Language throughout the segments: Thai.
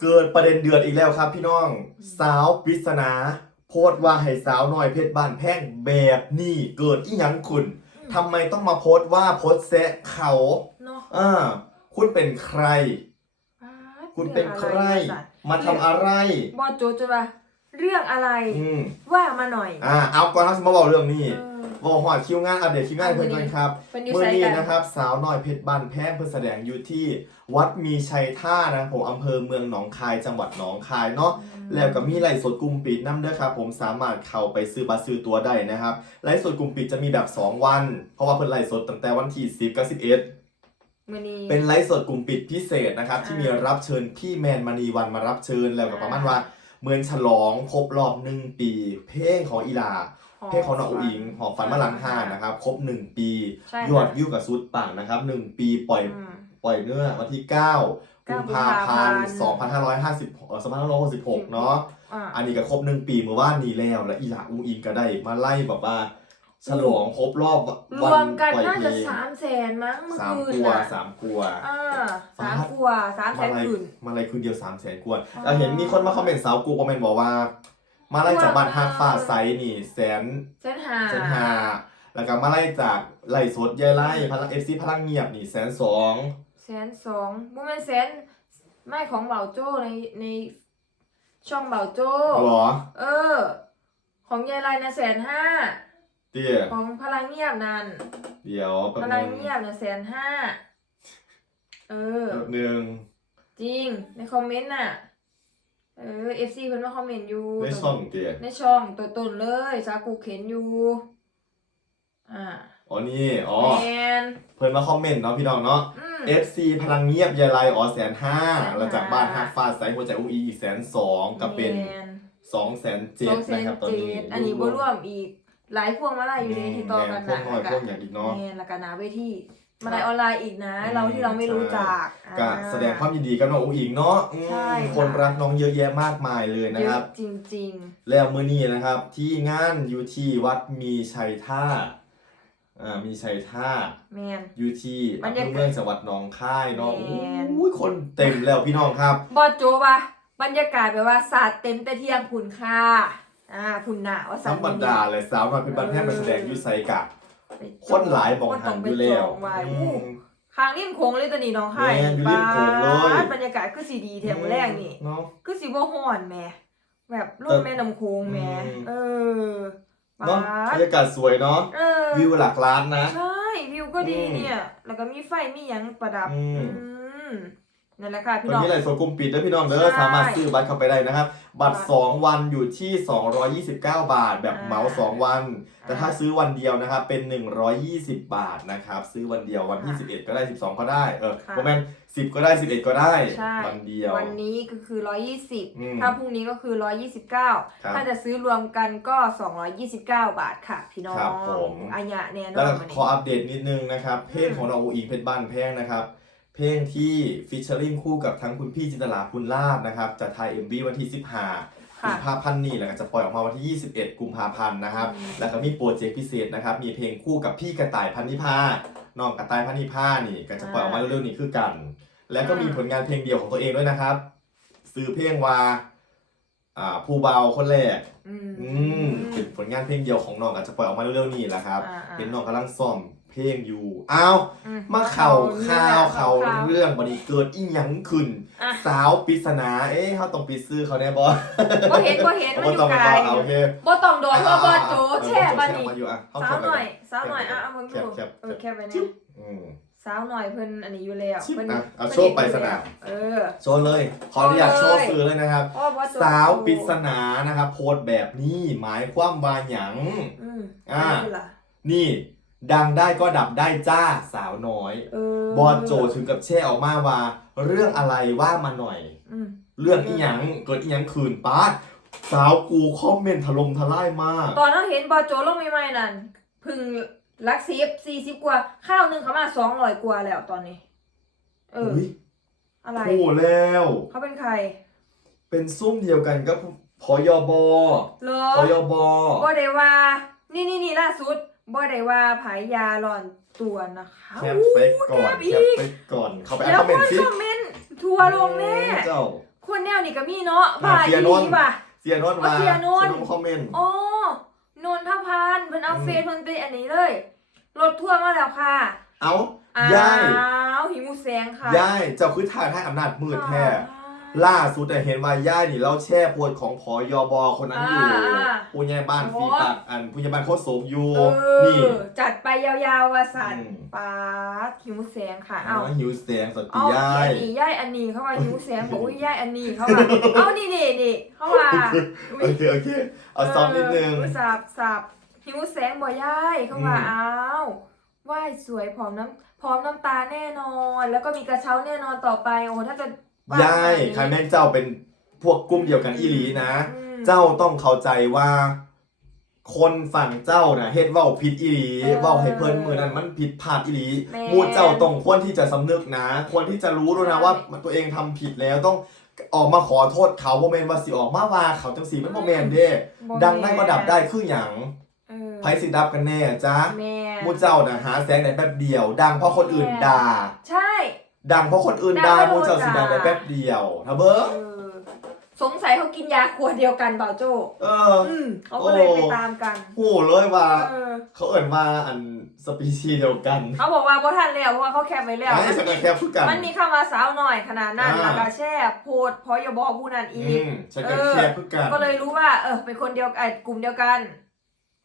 เกิดประเด็นเดือดอีกแล้วครับพี่น้อง สาวปริศนา โพสต์ว่าให้สาวน้อยเพชรบ้านแพงแบบนี้เกิดอีหยังคุณทำไมต้องมาโพสต์ว่าโพสต์แซะเขาเนาะอ่าคุณเป็นใคร ป๊าดคุณเป็นใคร องอะสัตว์มาทำอะไร บอโจจะว่าเรื่องอะไร อืมว่ามาหน่อย อ่าเอาก่อนครับมาบอกเรื่องนี้ เออ บอกหอดคิวงานอัปเดตคิวงานให้เพื่อนกันครับเป็นยูเมื่อไซนี้กันนะครับ สาวน้อยเพชรบ้านแพงเพื่อแสดงอยู่ที่วัดมีชัยท่านะครับผมอำเภอเมืองหนองคายจังหวัดหนองคายเนาะแล้วก็มีไลฟ์สดกลุ่มปิดน้ำด้วยครับผมสามารถเข้าไปซื้อบัตรซื้อตัวได้นะครับไลฟ์สดกลุ่มปิดจะมีแบบ 2 วัน เพราะว่าเพิ่นไลฟ์สดตั้งแต่วันที่10กับ11มื่อนี้เป็นไลฟ์สดกลุ่มปิดพิเศษนะครับ ที่มีรับเชิญพี่แมนมณีวันมารับเชิญแล้วก็ประมาณว่าเหมือนฉลองครบรอบหนึ่งปี เพลงของอีลา เพลงของน้องอุ๋งอิงหอบฝันมาหลังห้านะครับ ครบ1ปี ใช่ค่ะ ยอดวิวกับซุดปังนะครับ1ปีปล่อยอืม ปล่อยเนื้อวันที่9กุมภาพันธ์ 2550เอ่อ2566 เนาะ อ่า อันนี้ก็ครบหนึ่งปีเมื่อวานนี้แล้ว และอีหลาอุ้งอิงก็ได้ มาไล่แบบว่าฉลองครบรอบรวัวมกันปล่อยน่าเพลจะงสามแสนมั้งเมื่อสามคืนกัวน่ะสามกัว อ่าสามฟาดกัวสามแสมานไล่คืน มาไล่คืนเดียวสามแสนกว่าอ๋อเราเห็นมีคนมาคอมเมนต์สาวกูคอมเมนต์บอกว่า มาไล่จากบ้านฮักฟ้าไซนี่แสนเส้นหาแสนห้าแล้วก็มาไล่จากไล่สดยายไล่พลังเอฟซีพลังเงียบนี่แสนสองแสนสองบุ้มเป็นแสนไม่ของเบาโจ้ในในช่องเบาโจ้หรอ เออ ของยายไรนะแสนห้าเตี้ยของพลังเงียบนั่นเดี๋ยวแป๊บพนึลังงเงียบนะแสนห้าเออแป๊บนึงจริงในคอมเมนต์น่ะ เออเอฟซีเพิ่นมาคอมเมนต์อยู่ในช่องเตี้ยในช่องตัวตนเลยสากูเข็นอยู่ อ่าอ๋อนี่อ๋อแมนเพิ่นมาคอมเมนต์เนาะพี่น้องเนาะอืม FC พลังเงียบยายไลอ๋อแสนห้าแสนห้าแล้วจากบ้านฮักฟ้าใสหัวใจอุ้งอีอีกแสนสองก็เป็นแมนสองแสนเจ็สดองแสนะนครับตอนเจ็นี้ดอันนี้บ่รวมอีกหลายพวงมาลัยอยู่ในที่ต่อกันพวกนะน้อยพวกอย่างอีกเนาะแมนแล้วก็หนาเวที มาลัยออนไลน์อีกนะ เราที่เราไม่รู้จักก็อ่าแสดงความยินดีกับน้องอุ้งอิงเนาะอืมใช่ค่ะคนรักน้องเยอะแยะมากมายเลยนะเยครัอะบจริงแล้วมื้อนี้นะครับ ที่งานอยู่ที่วัดมีชัยท่าอ่ามีชัยท่าๆแมนอยู่ที่บรอำรเภยาอกาศเมืองจังหวัดหนองคายเนาะแม่นอุ้ยคนเต็มแล้วพี่น้องครับบอสโจปะบรรยากาศแบบว่าสาดเต็มแต่เที่ยงคุณค่ะอ่าคุณหนาว่าธรรมดาเลยสาวน้อยเป็นบันแพทย์มาแสดงอยูไซกะ ไปจองคนหลายบอกหันอยู่แล้ว คนต้องไปจองไว้อือู้มข้างริมโค้งเลยตัวนี้น้องไข่แม่นอยู่ริมโขงเลย บ้านบรรยากาศคือสีดีแถวแรกนี่ เนาะ คือสีบ่ฮ้อนแหม่แบบร่มแม่น้ำโค้งแหม่อืม เออเนาะบ้าบรรยากาศสวยเนาะเออวิวหลักล้านนะ ใช่วิวก็ดีอืมเนี่ย แล้วก็มีไฟมีหยังประดับอืม อืม นั่นแหละค่ะพี่วันน้อง นี้ไหลฟ์สดกลุ่มปิดด้วยพี่น้องเด้อใช่สามารถซื้อบัตรเข้าไปได้นะครับ บัตรบัตร2วันอยู่ที่ 229 บาท แบบอ่าเหมาสองวัน แต่อ่าถ้าซื้อวันเดียวนะครับเป็น 120 บาทนะครับ ซื้อวันเดียววันที่ ค่ะ11 ก็ได้ 12 ก็ได้เออค่ะประมาณ10 ก็ได้ 11 ก็ได้ ใช่ วันเดียว วันนี้ก็คือ อืม120 ถ้าพรุ่งนี้ก็คือ ครับ129 ถ้าจะซื้อรวมกันก็ 229 บาทค่ะ พี่น้องครับผม อัญญะแน่นแล้อวนวันขอนี้อัปเดตนิดนึงนะครับ เพลงของเราอีกเพชรบ้านแพงนะครับ เพลงที่ฟิชเชอริงคู่กับทั้งคุณพี่จินตลาคุณลาบนะครับจะถ่าย MV วันที่ 15กุค่ะมภาพันธ์นี้แล้วก็จะปล่อยออกมาวันที่ 21 กุมภาพันธ์นะครับอืมแล้วก็มีโปรเจกต์พิเศษนะครับมีเพลงคู่กับพี่กระต่ายพันนิพาน้องกระต่ายพันนิพานี่ก็จะปล่อยออกมาเร็วๆนี้คือกัน แล้วก็มีผลงานเพลงเดียวของตัวเองด้วยนะครับซื้อเพลงว่าอ่าผู้เบาคนแรกอืมอืมเป็นผลงานเพลงเดียวของน้องก็จะปล่อยออกมาเร็วๆนี้แหละครับอ่าๆเห็นน้องกำลังซ้อม เพลงอยู่อ้าวอืมาเข่าข่าวเข่าข่าวเรื่องบันนี้เกิดอีหยังขึ้น อะ สาวปริศนาเอ๊ะเขาต้องปิดซื้อเขาแน่บอบ่เห็นบ่เห็นมันอยู่ต้องไกลบเอาโอเคบ่ต้องโดนบ่บ่โจแช่เออบัดแชนี้ร์มาอยู่อะเขาสาวแคปหน่อยไว้สาวหน่อยอะเอามึงดูแคปแคป เออแคปไปจิ๊เนี่ยบอืม สาวหน่อยเพิ่นอันนี้อยู่แล้วจิ๊บเพิ่นอะเอาเพิ่นโชว์ไปสนาม เออ โชว์เลย ขออนุญาตโชโชว์ว์เลย ซื้อเลยนะครับเพราะว่าโจสาวปริศนานะครับ โพสต์แบบนี้หมายความว่าหยัง อืมอ่า นี่ล่ะนี่ ดังได้ก็ดับได้จ้าสาวน้อย เออบอสโจถึงกับแช่ออกมาว่า เรื่องอะไรว่ามาหน่อย อืมเรื่องอีหยังเกิดอีหยังคืนป้าดสาวกูคอมเมนต์ถล่มทลายมาก ตอนเราเห็นบอโจลงใหม่ๆนั่นเพึ่งหลักสิบสี่สิบกว่า ข้าวหนึงเขามาสองร้อยกว่าแล้วตอนนี้ เอออุ๊ยอะไร โอ้แล้ว เขาเป็นใครเป็นซุ้มเดียวกันก็พอยบเหรอพอยบบ่ได้ว่า นี่นี่นี่ล่าสุด บ่ได้ว่าผายยาหลอนตัวนะคะแคปไปก่อนแคปอีแคปกไปก่อนเข้าไปแล้วอ่านคอมเมนต์สิคนคอมเมนต์ทัวร์ลงแน่เจ้า คนแนวนี่ก็มีเนาะอ่าบ่ายเสียอีนหนท์ลีว่ะ เสียนนท์มาอ๋อเสียนนท์เสียนนท์คอมเมนต์อ๋อนนทพันธ์เพิ่นเอาอืม เฟซเพิ่นไปอันนี้เลย รถทัวร์มาแล้วค่ะเอาอ้าย่ายวหิมูแสงค่ะย่ายเจ้าคือทายให้อำนาจมืดแท้อ่า ล่าสุดแต่เห็นว่าย่ายนี่เราแช่โพดของพอยอบอคนนั้นอยู่อ่าอ่าผู้ใหญ่บ้านโอ้ ฟีปากอันผู้ใหญ่บ้านโคตรสูงอยู่เอนี่ อจัดไปยาวๆว่าสันอืม ปาดหิมูแสงค่ะ เอาเอาหิวแสงสติเอาย่าอัย นนี้ย่ายอันนี้เข้ามาหิมูแสงบอกอุ้ยย่ายอันนี้เข้ามาเอานี่นี่นี่เข้ามาโอเคโอเค เอาซ้อมนิดนึง เออสับสับหิวแสงบ่ย่ายเข้ามาอืมอ้าวไหว้สวยพร้อมน้ำพร้อมน้ำตาแน่นอน แล้วก็มีกระเช้าแน่นอนต่อไปโอ้ถ้าจะ ว่ย่ายขนดนี้ใครแม่งเจ้าเป็นพวกกลุ่มเดียวกันอีหลีนะ อืม เจ้าต้องเข้าใจว่า คนฝั่งเจ้าน่ะเฮ็ดเว้าผิดอีหลีเออเว้าให้เพิ่นมือนั้นมันผิดพลาดอีหลีแม่น หมูเจ้าต้องควรที่จะสำนึกนะ ควรที่จะรู้ด้วยนะใช่ว่ามันตัวเองทำผิดแล้วต้องออกมาขอโทษเขาบ่แม่นว่าสิออกมาว่าเขาจังสีมันบ่แม่นเด้ บ่ดังได้ก็ดับได้คือหยังเออไผสิดับกันแน่จ๊ะแม่หมูเจ้าน่ะหาแสงได้แป๊บเดียว ดังเพราะคนอื่นด่า ใช่ ดังเพราะคนอื่นด่าดังเพหมูราะเจ้าสิดังได้ด่าแป๊บเดียวถ้าเบิ่งเออสงสัยเขากินยาขวดเดียวกันเปล่าโจเอออืมเขาก็เลยโอ้ไปตามกันโหเลยว่าเออเขาเอ่นว่าอันสปีชีส์เดียวกัน เขาบอกว่าพอทันแล้วเพราะว่าเขาแคปไว้แล้วไอ้ฉันก็แค่พูดกัน มันมีคำว่าสาวหน่อยขนาดนั้นอ่าแล้วก็แช่โพดพอยบอผู้นั้นอีอืกมฉันก็แค่พูดกันก็เลยรู้ว่า เออเป็นคนเดียวกันกลุ่มเดียวกัน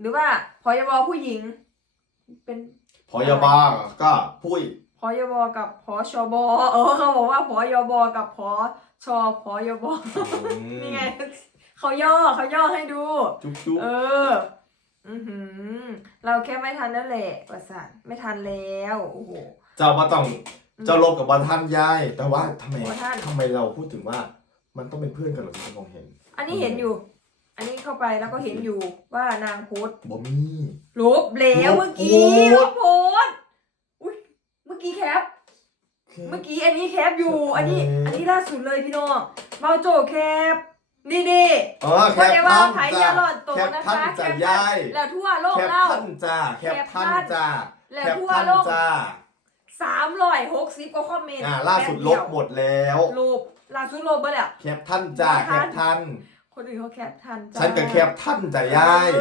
หรือว่าพอยบอผู้หญิง เป็นพอยาบ้าก็พูด พอยบอกับพอชบเออเขาบอกว่าพอยบอกับพอชอพอยบนี่ไงเขาย่อเขาย่อให้ดู จุ๊บจุ๊บเออ อือหือ เราแค่ไม่ทันนั่นแหละประสานไม่ทันแล้วโอ้โหเจ้าว่าต้องเจ้าลบกับบอลท่านยายแต่ว่าทำไมบ่ทันทำไมเราพูดถึงว่า มันต้องเป็นเพื่อนกันเหรอที่ฉันมองเห็น อันนี้เห็นอยู่ อันนี้เข้าไปแล้วก็เห็นอยู่ว่านางโพสต์บอมี่ลบแล้วลบเมื่อกี้โพลสต์บโพสต์อุ้ยเมื่ อกี้แคป เมื่อกี้อันนี้แคปอยู่ อันนี้ อันนี้ล่าสุดเลยพี่น้องเมาโจแคปนี่ดิอ๋อแคก็ปได้ว่าท่านไผ่จ้ะยาหลอดโตแคปนะท่านคะจ้ะแคปยายแล้วทั่วโลกแคปเล่าท่านจ้าแคปแคปท่านท่านจ้าแล้วแคปทั่วท่านโลก จ้าสามร้อยหกสิบกว่าคอมเมนต์อ่าล่าสุดลบหมดแล้ว ลบล่าสุดลบไปแล้ว แคปท่านจ้าบ่ทัแคนปท่าน คนอื่นเขาแคปทันจ้าฉันกับแคปท่านจ้ะยาย เอ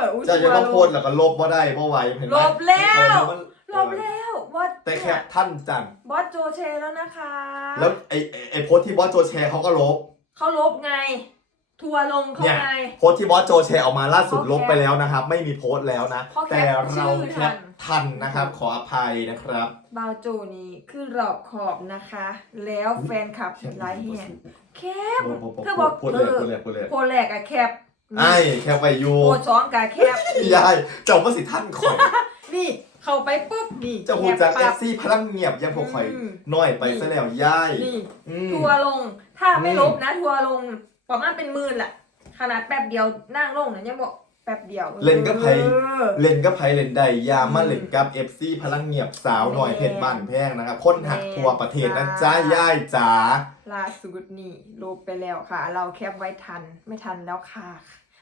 ออุ๊ยเจ้าจะมาทัวร์โพสต์แล้วก็ลบว่าได้เพราะไหวเห็นไหมลบแล้วเอาเดี๋ยมันลบแล้ว บอสแต่แคปท่านจังบอสโจแชร์แล้วนะคะแล้วไอ้ไอ้ไอ้โพสต์ที่บอสโจแชร์เขาก็ลบเขาลบไง ทัวร์ลงเขาเนี่ยไง โพสต์ที่บอสโจแชร์ออกมาล่าสุดเขาแคปลบไปแล้วนะครับ ไม่มีโพสต์แล้วนะ เขาแคปแต่เราชื่อแคทัปนทันนะครับ ขออภัยนะครับบาวโจนี่คือรอบขอบนะคะ แล้วแฟนคลับไลค์แฮนแคปเธอบอกพูดเอเลยอพูดเลยพูดเลยโพลแรกอะแคปไอ้แคปไว้อยู่โพลสองกับแคป ยายเจ้าว่าสิท่านข่อย นี่ เข้าไปปุ๊บนี่เจ้าหูจากเอปั๊ฟซีพลังเงียบยังพวกข่อยอืมน้อยไปซะแล้วยายนี่อืม ทัวร์ลง ถ้าไม่อืมลบนะ ทัวร์ลงประมาณเป็นหมื่นแหละขนาดแป๊บเดียวนั่งลงนะยังบอกแป๊บเดียวเล่นก็ไผ เออ เล่นกับไผเล่นได้อยามาอืมเล่นกับ FC พลังเงียบสาวหน่อยแม่เพชรบ้านแพงนะครับคนหักแม่ทั่วประเทศนะจ้าจ้าย่ายจ๋า ล่าสุดนี่ลบไปแล้วค่ะ เราแคปไว้ทันไม่ทันแล้วค่ะ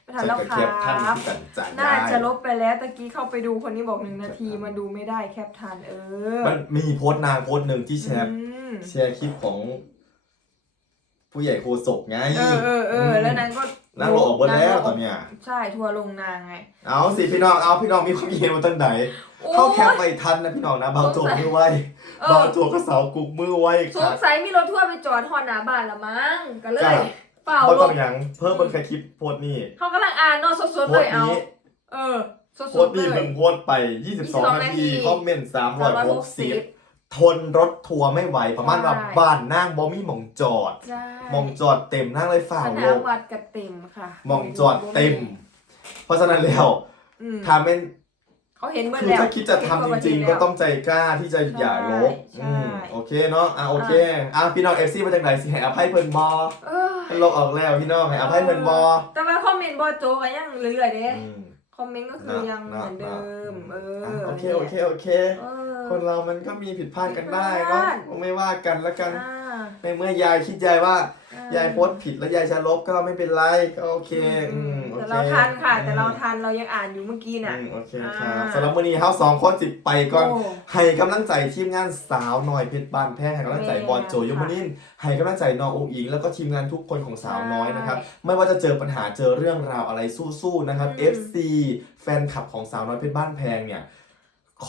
ไม่ทันฉันแล้วก็คแคปท่านรับที่กันจ้าน่าย่ายจะลบไปแล้วตะกี้เข้าไปดูคนนี้บอกหนึ่งนาทีมาดูไม่ได้แคปทันเออมันมีโพสต์นางโพสต์หนึ่งที่แชร์อืมแชร์คลิปของ ผู้ใหญ่โคศกไงเออเออเออแล้วนางก็นางลงออกหมดแล้วตอนเนี้ย ใช่ทัวร์ลงนางไงเอาสิพี่น้องเอาพี่น้องมีความคิดเห็นมาตั้งไหนโอ้เข้าแคปยไปทันนะพี่น้องนะเบาโจกมือไว้เอเบาอโจกก็เสากุกมือไว้สครังบสัยมีรถทัวร์ไปจอดฮอนหน้าบ้านละมั้งก็เลยจ้ะ เปล่าเพราะลต้องงอย่างเพิ่มเป็นแค่คลิปโพสต์นี่เขากำลังอ่านเนอะสดโพๆเลสยต์เอา นี้เออสโพสดต์ๆนี่เลเพิ่ยงโพสต์ไป 22 นาที คอมเมนต์360 ทนรถทัวร์ไม่ไหวประมาณว่าใช่ บ้านนั่งบอมี่มองจอดใช่มองจอดเต็มนั่งเลยฝ่าสวนาลมงวัดกระเต็มค่ะมองจอดเต็ม เพราะฉะนั้นแล้วอืม ถ้าเป็น เขาเห็นเมื่อคือแล้ว ถ้าคิดจะทำจริงๆ ก็ต้องใจกล้าที่จะอย่าลบใช่อืมโอเคเนาะอะโอเคอะพี่น้องเอฟซีมาจากไหนสิให้อภัยเพิ่นบอเออให้ลบออกแล้วพี่น้องให้อภัยเพิ่นบอแต่ว่าคอมเมนต์บอโจก็ยังเรื่อยๆเด้อืมคอมเมนต์ก็คือยังเหมือนเดิมเอออะอโอเคโอเคโอเค เออ คนเรามันก็มีผิดพลาดกันได้ผิดพเนาะลาดไม่ว่ากันแล้วกัน อ่าในเมื่อยายคิดยายว่าอ่ยายโพสต์ผิดแล้วยายจะลบก็ไม่เป็นไรก็โอเคอืมโอ แต่เราทันค่ะ แต่เราทันเรายังอ่านอยู่เมื่อกี้น่ะ อืมโอเคครับอ่าสำหรับวันนี้เฮาสองคนสิไปก่อนโให้กำลังใจทีมงานสาวน้อยเพชรบ้านแพงให้กำลังใจแม่บอลโจยมนินให้กำลังใจน้ององอิงแล้วก็ทีมงานทุกคนของสาวน้อยนะครับใช่ไม่ว่าจะเจอปัญหาเจอเรื่องราวอะไรสู้ๆนะครับ อืม FC แฟนคลับของสาวน้อยเพชรบ้านแพงเนี่ย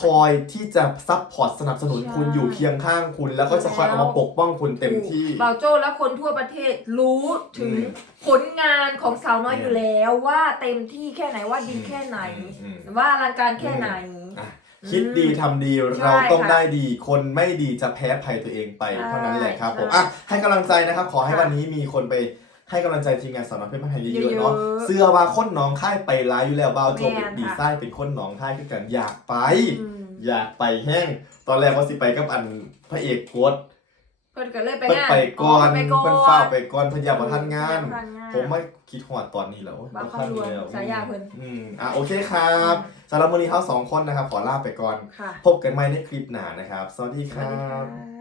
คอยที่จะซัพพอร์ตสนับสนุนคุณอยู่เคียงข้างคุณ แล้วก็จะคอยเอามาปกป้องคุณเต็มที่เบาโจ้และคนทั่วประเทศรู้ถึงอืมผลงานของสาวน้อยอืมอยู่แล้วว่าเต็มที่แค่ไหนว่าดีแค่ไหนอืม ว่าอลังการแค่ไหน อะคิดดีทำดีใช่เราต้องค่ะได้ดี คนไม่ดีจะแพ้ภัยตัวเองไปใช่เท่านั้นแหละครับผมใช่อะให้กำลังใจนะครับ ขอให้ค่ะ วันนี้มีคนไป ให้กำลังใจทีมงานสาวน้อยเพชรบ้านแพงเยอะๆเนาะเยอะๆเสื้อว่าคนหน้องค่ายไปร้ายอยู่แล้วเบาโจแม่เป็นนดีค่ะไซน์เป็นคนหน้องค่ายคือกันอยากไป อืมอยากไปแห้ง ตอนแรกว่าสิไปกับอันพระเอกโกดเพิ่นก็เลยไปเพิ่นงานไปก่อนไปก่อนเพิ่นเฝ้าไปก่อนเพิ่นอยากมาทันงานอยกทันงาน ผมไม่คิดหอดตอนนี้แล้วบางบ่ทันคำรวมแล้วฉายาเพิ่น อืมอะโอเคครับสำหรับวันนี้เขาสองคนนะครับ ขอลาไปก่อน ค่ะพบกันใหม่ในคลิปหน้านะครับ สวัสดีคสวัสดีรัค่บะ